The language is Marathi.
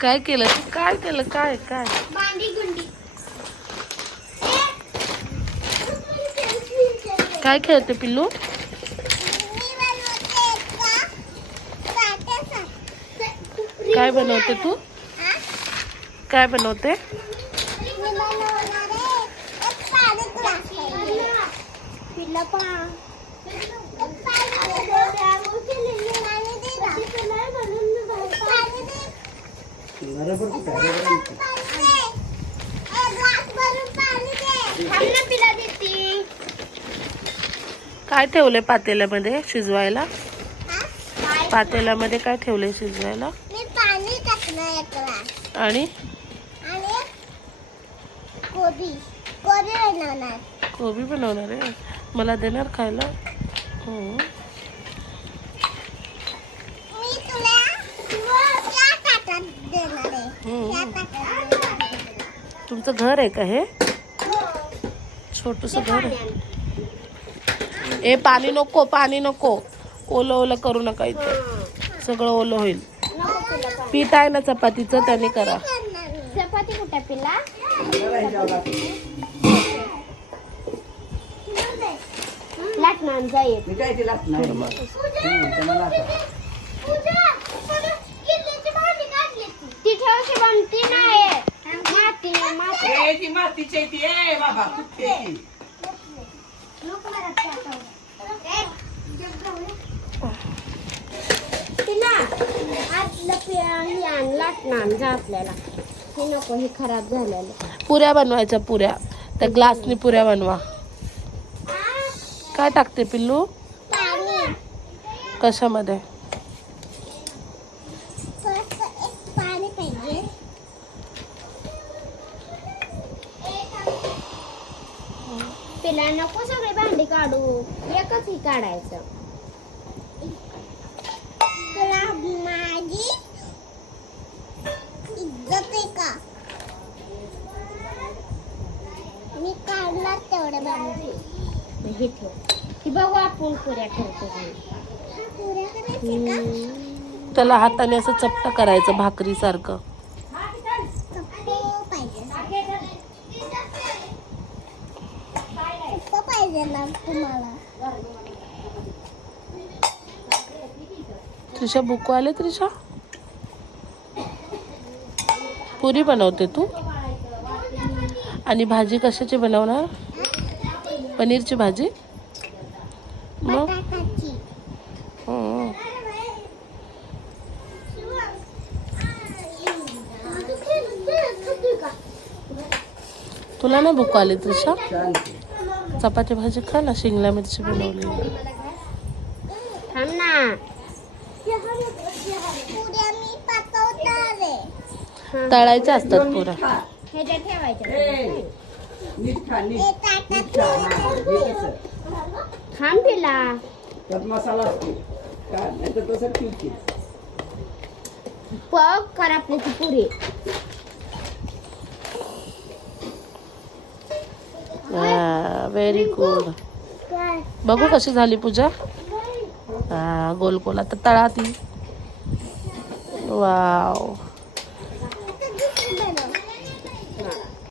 काय केलं तू? काय केलं? काय? काय? काय खेळते पिल्लू? काय बनवते तू? काय बनवते? काय ठेवलंय पातेल्यामध्ये शिजवायला? पातेल्यामध्ये काय ठेवलंय शिजवायला? मी पाणी टाकणार एक ग्लास. आणि? आणि कोबी. कोबी बनवणार. कोबी बनवणार आहे. मला देणार खायला? हो मी तुला या ताटात देणार आहे हम्म. या ताटात देणार आहे. तुमचं घर आहे का हे? छोटस घर आहे. ए पाणी नको पाणी नको. ओलं ओलं करू नका इथे. सगळं ओलं होईल. पीठ आहे ना चपातीचं त्याने करा. चपाती कुठे पिला लाटणार? जाईल मी काय तिला नाही हम्म, त्याला लाथा. ती ठेवशी बनती नाही माती माती ए, ती मातीची आहे ती ए बाबा कुठे ती? तिला आतलं पिळाणी आण लाटणार जा आपल्याला. हे नको हे खराब झालेलं. पुऱ्या बनवायच्या पुऱ्या. त्या ग्लासनी पुऱ्या बनवा. काय टाकते पिल्लू? पाणी. कशामध्ये पाणी पाहिजे तिला नको सगळे भांडी काढू. एकच ही काढायचं. तुला माझी इज्जत आहे का? मी काढणार तेवढं भांडी. हे ठेव. ती बघू आपण पुऱ्या करतो पुऱ्या करायचं त्याला हाताने असं चपट करायचं भाकरी सारखं पाहिजे तुम्हाला. त्रिशा बुकू आले त्रिशा? पुरी बनवते तू? आणि भाजी कशाची बनवणार? पनीरची भाजी? मग? तुला नाही भूक आले त्रिशा? चपाती भाजी खा ना शिमला मिरची बनवली. तळायच्या असतात कसं? थांब तिला. मसाला पग कर पुरी. व्हेरी गुड बघू कशी झाली पूजा. हा गोल गोल आता तळा ती. वाव.